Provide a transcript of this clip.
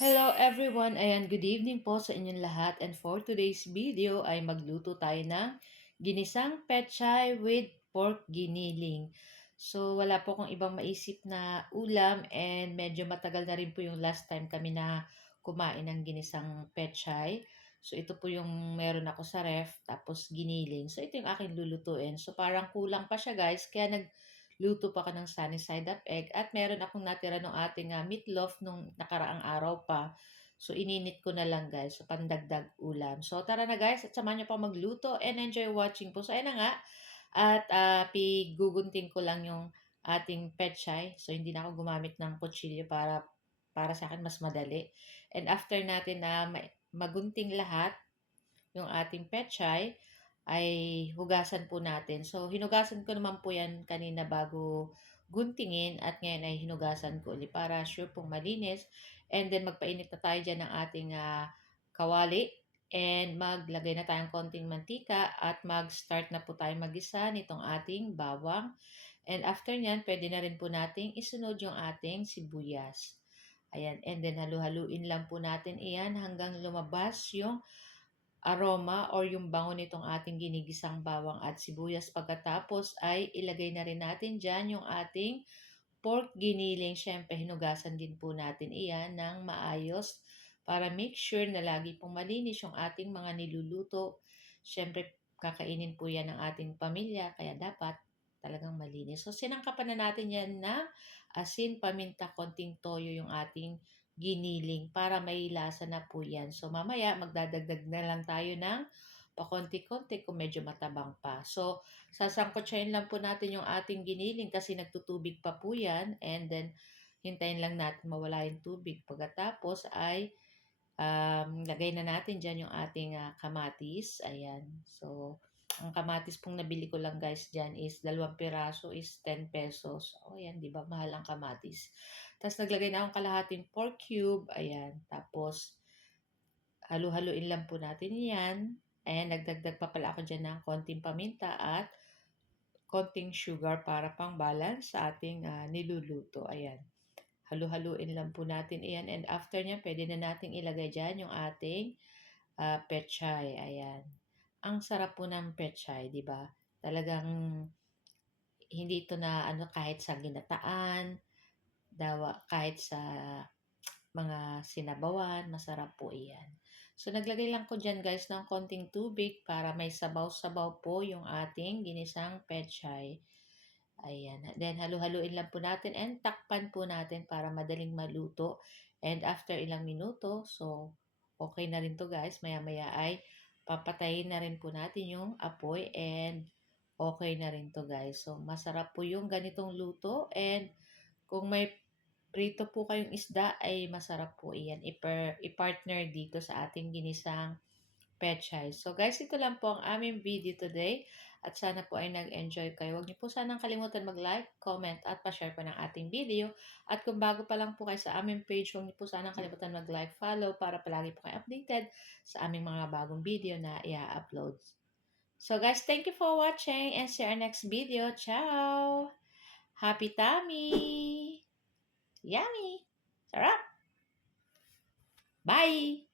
Hello everyone, ayan, good evening po sa inyong lahat. And for today's video ay magluto tayo ng ginisang pechay with pork giniling. So wala po akong ibang maisip na ulam and medyo matagal na rin po yung last time kami na kumain ng ginisang pechay. So ito po yung meron ako sa ref, tapos giniling. So ito yung aking lulutuin. So parang kulang pa siya guys, kaya luto pa ka ng sunny side up egg at meron akong natira ng ating meatloaf nung nakaraang araw pa. So, ininit ko na lang guys. So, pandagdag ulam. So, tara na guys at samahan niyo pa magluto and enjoy watching po. So, ayun na nga. At pigugunting ko lang yung ating pechay. So, hindi na ako gumamit ng kutsilyo para sa akin mas madali. And after natin na magunting lahat, yung ating pechay, ay hugasan po natin. So, hinugasan ko naman po yan kanina bago guntingin at ngayon ay hinugasan ko ulit para sure pong malinis. And then magpainit na tayo dyan ng ating kawali and maglagay na tayong konting mantika at mag-start na po tayo magisa nitong ating bawang. And after nyan, pwede na rin po nating isunod yung ating sibuyas. Ayan, and then halu-haluin lang po natin iyan hanggang lumabas yung aroma or yung bango nitong ating ginigisang bawang at sibuyas. Pagkatapos ay ilagay na rin natin dyan yung ating pork giniling. Siyempre, hinugasan din po natin iyan ng maayos para make sure na lagi pong malinis yung ating mga niluluto. Siyempre, kakainin po yan ng ating pamilya, kaya dapat talagang malinis. So, sinangkapan na natin yan ng asin, paminta, konting toyo yung ating giniling para may lasa na po yan. So, mamaya magdadagdag na lang tayo ng pakonti-konti kung medyo matabang pa. So, sasangkotsahin lang po natin yung ating giniling kasi nagtutubig pa po yan. And then, hintayin lang natin mawala yung tubig. Pagkatapos ay lagay na natin dyan yung ating kamatis. Ayan. So, ang kamatis pong nabili ko lang guys dyan is 2 piraso is 10 pesos. O yan, di ba? Mahal ang kamatis. Tapos naglagay na akong kalahating pork cube. Ayan. Tapos, halu-haluin lang po natin yan. Ayan, nagdagdag pa pala ako dyan ng konting paminta at konting sugar para pang balance sa ating niluluto. Ayan. Halu-haluin lang po natin iyan. And after niya, pwede na nating ilagay dyan yung ating pechay. Ayan. Ang sarap po ng pechay, di ba? Talagang hindi ito na ano kahit sa ginataan, kahit sa mga sinabawan, masarap po iyan. So, naglagay lang ko dyan guys ng konting tubig para may sabaw-sabaw po yung ating ginisang pechay. Ayan. Then, halu-haluin lang po natin and takpan po natin para madaling maluto. And after ilang minuto, so, okay na rin to guys. Maya-maya ay papatayin na rin po natin yung apoy and okay na rin to guys. So, masarap po yung ganitong luto and kung may prito po kayong isda ay masarap po iyan. I-partner dito sa ating ginisang pechay. So guys, ito lang po ang aming video today at sana po ay nag-enjoy kayo. Huwag niyo po sanang kalimutan mag-like, comment at pa-share po ng ating video. At kung bago pa lang po kayo sa aming page, huwag niyo po sanang kalimutan mag-like, follow para palagi po kayo updated sa aming mga bagong video na i-upload. So guys, thank you for watching and see our next video. Ciao! Happy tummy! Yummy! Sarap! Bye!